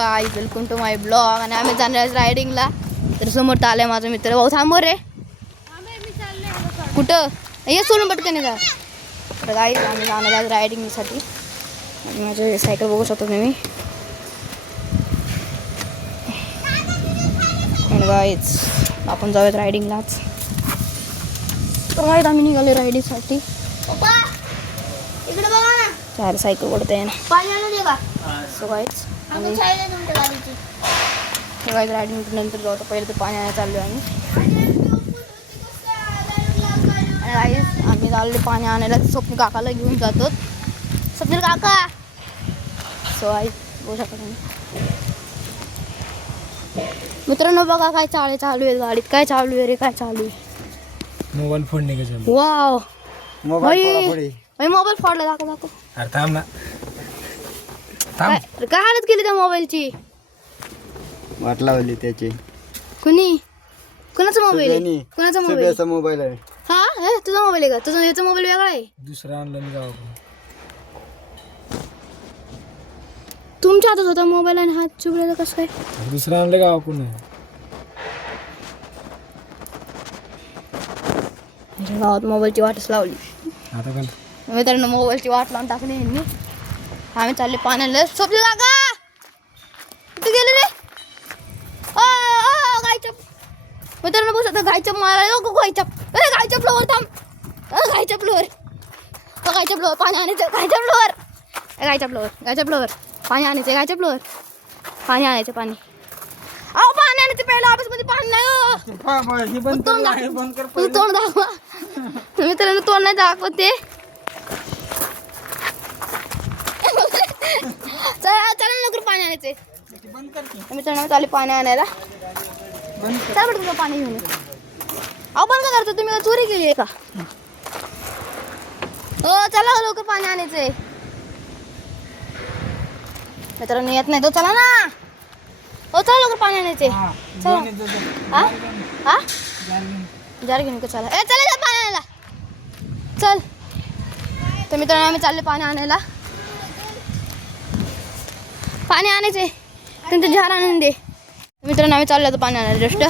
Guys, welcome to my blog. आणि आम्ही जाणार रायडिंगला. तर समोर आलाय माझा मित्र. भाऊ थांब रे. कुठं ये सोडून पटकन जा. तर गाईज आम्ही जाणार आज रायडिंगसाठी. आणि माझे सायकल बघू शकतो तुम्ही. आणि गाईज आपण जाऊयात रायडिंगलाच. तर गाईज आम्ही निघालो रायडिंगसाठी. चार सायकल ओढते ना. सो गाईज रायडिंग नंतर जाऊ. पहिले तर पाणी आणायला चाललो आम्ही. आणि गाईज आम्ही चाललो पाणी आणायला. स्वप्न काकाला घेऊन जातो. स्वप्नील काका. सो गाईज बघू शकता तुम्ही. मित्रांनो बघा काय चालू आहे गाडीत. काय चालू आहे रे, काय चालू आहे. मोबाईल फोडणे का चालू. वाव मोबाईल फोडला. दाखव. अरे थांब ना. थांब. काय हालत केली त्या मोबाईलची. वाट लावली त्याची. कुणाचा मोबाईल. कुणाचा मोबाईल. मोबाईल आहे. हा तुझा मोबाईल आहे का. तुझा याचा मोबाईल वेगळा आहे. दुसरा आणला मी गावाकडून. तुमच्या हातात होता मोबाईल आणि हात चुकलेला कसं काय. दुसरा आणलं गावाकडून. गावात मोबाईलची वाटच लावली. आता काय मित्रांनो मोबाईलची वाट लावून टाकली यांनी. आम्ही चालले पाण्याला. स्वप्न काका कुठे गेले रे. गायच्या मित्रांनो बस आता गायच्या मारायला गायच्या फ्लोअर थांब. गायच्या फ्लोअर पाणी आणायचं. गायच्या फ्लोअर पाणी आणायचं. गायच्या फ्लोअर पाणी आणायचं. पाणी आणायचं. पहिलं ऑफिसमध्ये पाणी नाही. तोंड दाखवा. मित्रांनो तोंड नाही दाखवत ते. चला लवकर पाणी आणायचे. मित्रांनो चालले पाणी आणायला. चला बरं तुझं पाणी घेऊन. बंद का करतो तुम्ही. चोरी केली आहे का. हो चला लवकर पाणी आणायचंय. मित्रांनो येत नाही तो. चला ना. हो चला लवकर पाणी आणायचंय. चला हा जार घेऊन का. चला चला पाणी आणायला. चल. तर मित्रांनो आम्ही चालले पाणी आणायला. पाणी आणायचे. तुमचं जार आणून दे. मित्रांनो आम्ही चाललो पाणी आणायला. जस्ट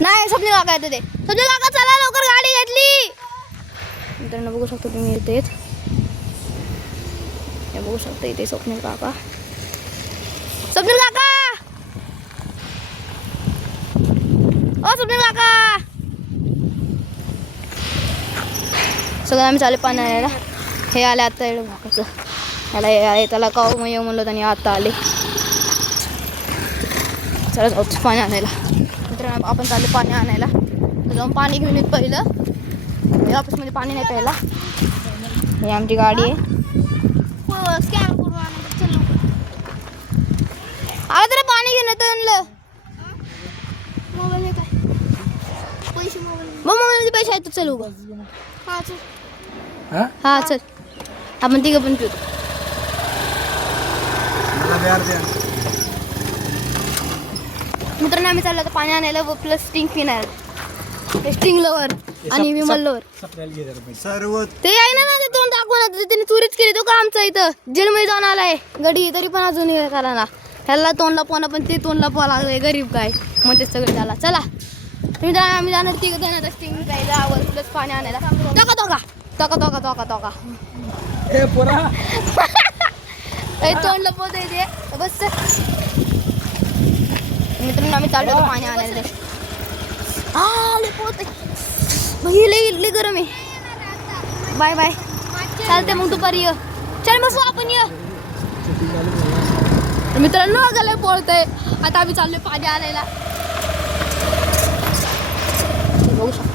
नाही स्वप्नील काका येतं ते. स्वप्नील काका चला लवकर गाडी घेतली. मित्रांनो बघू शकतो तुम्ही इथे हे बघू शकता. इथे स्वप्नील काका. स्वप्नील काका. ओ स्वप्नील काका. सगळं आम्ही चालले पाणी आणायला. हे आले आता एवढं भाकाचं. याला त्याला काव मग येऊ म्हणलं त्यांनी आता आले. चला जाऊ पाणी आणायला. मित्रांनो आपण चालले पाणी आणायला. जाऊन पाणी घेऊन येत पहिलं. ऑफिसमध्ये पाणी नाही प्यायला. ही आमची गाडी आहे. स्कॅन करून आणायचं. आला तर पाणी घेऊन येतं आणलं. मोबाईल काय पैसे. मोबाईलमध्ये पैसे आहेत. चल उभं. हा चल आपण तिघं पण पिऊ. मित्रांनो आम्ही चाललो आता पाणी आणायला व प्लस स्टिंग पिणार. स्टिंग लवर आणि विमल लवर सर्व ते आहे ना. ते तोंड दाखवणार. त्यांनी चोरीच केली. तो का आमचा इथं जेलमध्ये जाऊन आलाय गडी. तरी पण अजून हे करा ना. ह्याला तोंड लपवणं पण ते तोंड लपवा लागलंय. गरीब काय मग ते सगळे झाला. चला आम्ही जाणार तिघं जण स्टिंग प्यायला वर प्लस पाणी आणायला. टोका तोंड लपवतोय ते. बस मित्रांनो आम्ही चाललो होतो पाणी आणायला. लय गरम आहे. Bye bye. चालते मग दुपारी ये. चल बसू आपण ये. मित्रांनो गले पळतंय. आता आम्ही चाललोय पाणी आणायला. बघू शकतो.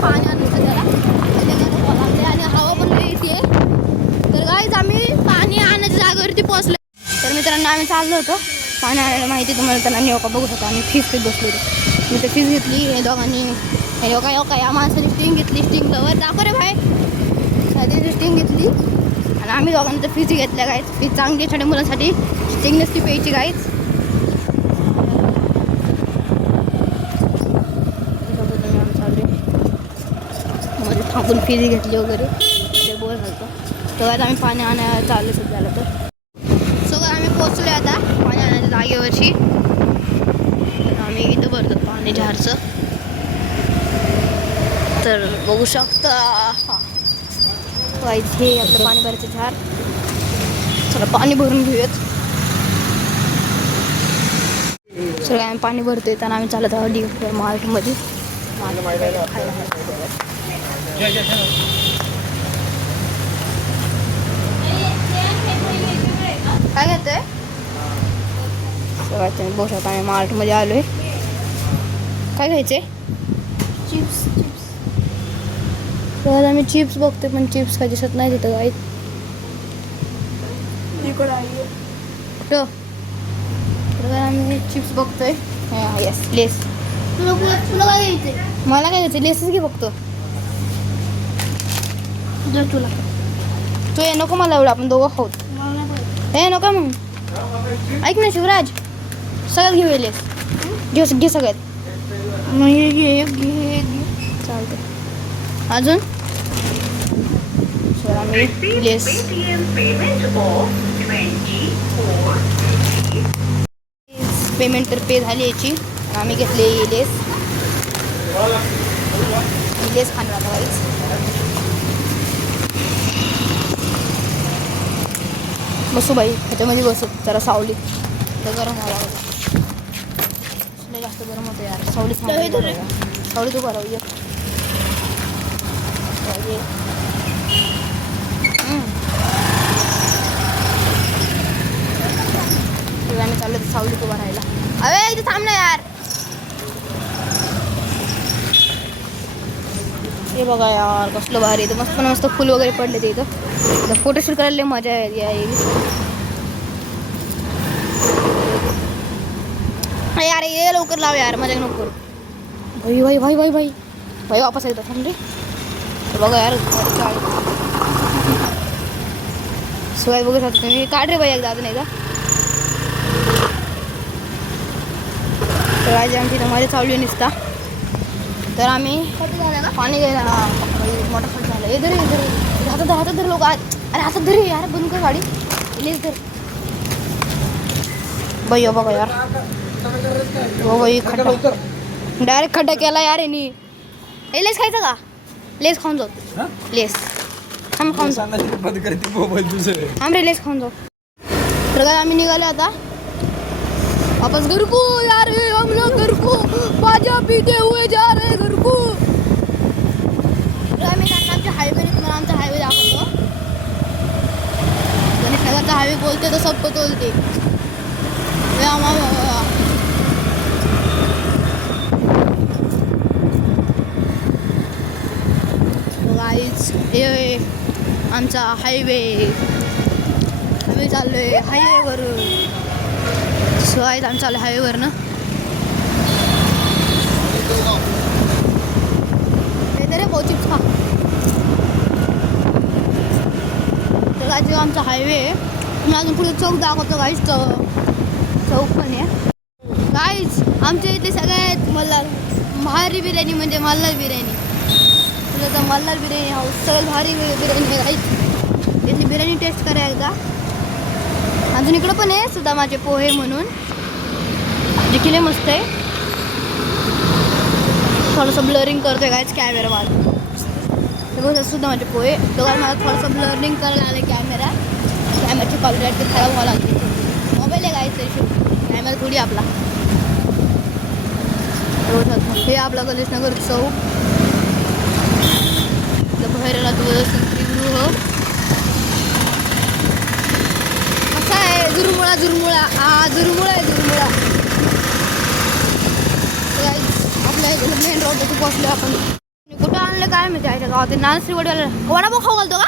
पाणी आणलं त्याला आणि हवा पण येते. तर गाईज आम्ही पाणी आणण्याच्या जागेवरती पोहोचलो. तर मित्रांनो आम्ही चाललो होतो पाणी आणायला. माहिती तुम्हाला त्यांना नेऊ का बघू शकतो. आम्ही फीस पीत बसलो होतो. मी तर फीस घेतली. हे दोघांनी हे योगा या माणसाने स्टिंग घेतली. स्टिंग लवर दाखव रे भाई. साधी स्टिंग घेतली आणि आम्ही दोघांनी तर फीस घेतल्या. गाईज फीस चांगली छोट्या मुलांसाठी. स्टिंग नसती प्यायची गाईज. आपण फिरी घेतली वगैरे ते बोर झालं. तर आम्ही पाणी आणायला चालू सध्याला. तर आम्ही पोचलो आता पाणी आणायच्या जागेवरची. तर आम्ही इथं भरतो पाणी झारचं. तर बघू शकता इथे आपलं पाणी भरायचं झार. चला पाणी भरून घेऊयात. सगळं आम्ही पाणी भरतोय. त्यांना आम्ही चालत आहोत डी मार्टमध्ये. काय घेतोय सगळ्यात बघू शकता आम्ही मार्टमध्ये आलोय. काय घ्यायचे? चिप्स. तर आम्ही चिप्स बघतोय पण चिप्स काही दिसत नाही तिथं काही. कुठं तर आम्ही चिप्स बघतोय. येस लेस. तुला काय घ्यायचं? मला काय घ्यायचं? लेसच घे बघतो. तुला तू ये नको मला एवढं आपण दोघं खाऊत. हे नको मग ऐक ना शिवराज सगळ्यात घेऊ लेस. घे सगळ्यात. मग घे चालतं. अजून सर आम्ही लेस पेमेंट तर पे झाली याची. आम्ही घेतले लेस खाणार आता काहीच. बसू बाई ह्याच्यामध्ये बसू जरा सावली. तर गरम व्हायला जास्त गरम होतं यार. सावली तू बरं ये. आम्ही चाललो सावली तू भरायला. अरे इथे थांब ना यार. हे बघा यार कसलं भारी. इथं मस्त फुल वगैरे पडले ते इथं. फोटोशूट करायला मजा येईल. यार ये लवकर लाव यार मजा नको करू. भाई वापस येतो थांब रे. बघा यार शिवाय बघू शकतो तुम्ही. काढ रे बाई एकदा अजून एकदा. तर आज आमची माझ्या चावली निसता. तर आम्ही पाणी घ्यायला मोठा खर्च झाला. इधर हातात धर लोक. अरे हातात धर यार. बंद कर गाडी. इलेच धर बाई. बघा यार हो बाई खड्डा. डायरेक्ट खड्डा केला यार यांनी. हे लेस खायचं का? लेस खाऊन जाऊ. लेस थांब खाऊन जाऊ. थांब रे लेस खाऊन जाऊ. तर काय आम्ही निघालो आता वापस घर को. यार हम लोग घर को बाजा पीते हुए जा रहे घर को. आम्ही आमच्या हायवे तुम्हाला आमचा हायवे दाखवतो. गणेशनगरचा हायवे बोलते तर सबको तोलते. गाईज हे आमचा हायवे चाललोय हायवेवरून. सो आहेत आम्ही चालू हायवेवर ना. रे भाऊ चिप्स खा. तर आज आमचा हायवे मी अजून पुढे चौक दाखवतो गाईज. चौक पण आहे गाईज. आमच्या इथे सगळ्यात मल्हार भारी बिर्याणी म्हणजे मल्हार बिर्याणी. तुला तर मल्हार बिर्याणी हाऊस सगळ्यात भारी बिर्याणी आहे गाईज. इथली बिर्याणी टेस्ट करा एकदा. अजून इकडं पण आहे सुदामाचे पोहे म्हणून. जे किले मस्त आहे. थोडंसं ब्लरिंग करतोय कायच कॅमेरा मला. तर सुदामाचे पोहे तो काय मला थोडंसं ब्लरिंग करायला आलं कॅमेराची क्वालिटी खराब व्हावं लागते. मोबाईल आहे गायचं कॅमेरा थोडी आपला. हे आपला गणेशनगर चौक. भैरला तुझं संत्रीगृह कसा आहे. झुरमुळा झुरमुळा आपल्या मेन रोडवरती पोहोचलो आपण. कुठं आणलं काय माहिती आहे गावात. नानश्री वडीला वडापाव खाऊ घालतो का?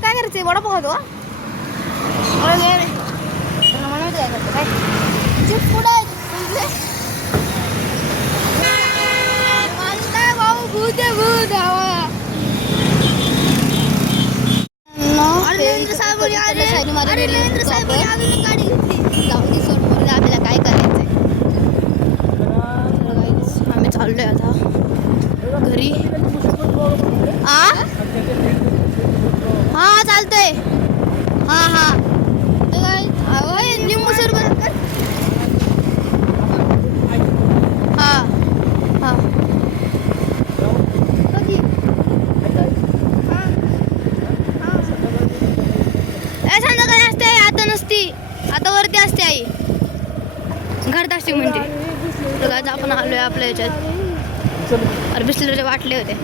काय करायचंय वडापाव खातो का? काय चिप्स कुठं आहे? भाऊ भूत अरे नरेंद्र साहेब अजून गाडी घेतली. जाऊ दे सोड, बोलले आपल्याला काय करायचंय. तर guys, आम्ही चाललोय आता घरी. हा चालतंय. हा तर काय लिंबू सरबत कर. हा कधी संध्याकाळी असते आई, आता नसती. आता वरती असते आई, घरात असते म्हणते. तर काय आपण आलोय आपल्या याच्यात. अरे बिस्लरीचे वाटले होते.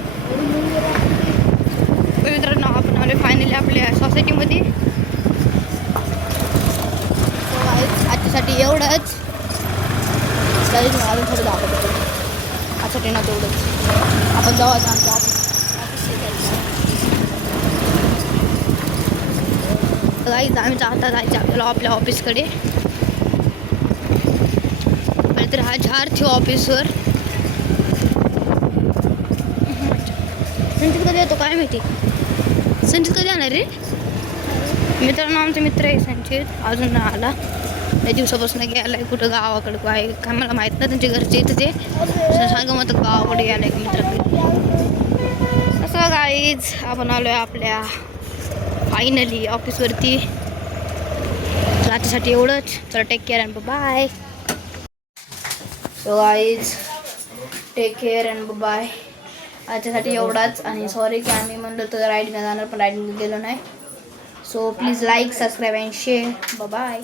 मित्रांनो आपण आलोय फायनली आपल्या सोसायटीमध्ये. आजच्यासाठी एवढंच. अजून थोडं दाखवतो आजसाठी ना तेवढंच. आपण जाऊ आता आमच्या ऑफिस. गाईज आम्ही आता जायचं आपल्याला आपल्या ऑफिसकडे. पहिले तर हा झार ठेव ऑफिसवर. संचित कधी येतो काय माहिती. संचित कधी येणार रे. मित्रांनो आमचा मित्र आहे संचित, अजून नाही आला. त्या दिवसापासून गेलाय कुठं गावाकडं काय काय मला माहीत नाही. त्यांच्या घरचे इथं ते सांगा मग गावाकडे गेलाय का मित्राकडे. असं गाईज आपण आलोय आपल्या फायनली ऑफिसवरती. तर आजच्यासाठी एवढंच. चला take care and bye. So guys take care and bye. आजच्यासाठी एवढाच. आणि सॉरी की आम्ही म्हणलं तर राईडिंगला जाणार पण राईडिंगला गेलो नाही. So please like subscribe and share. Bye.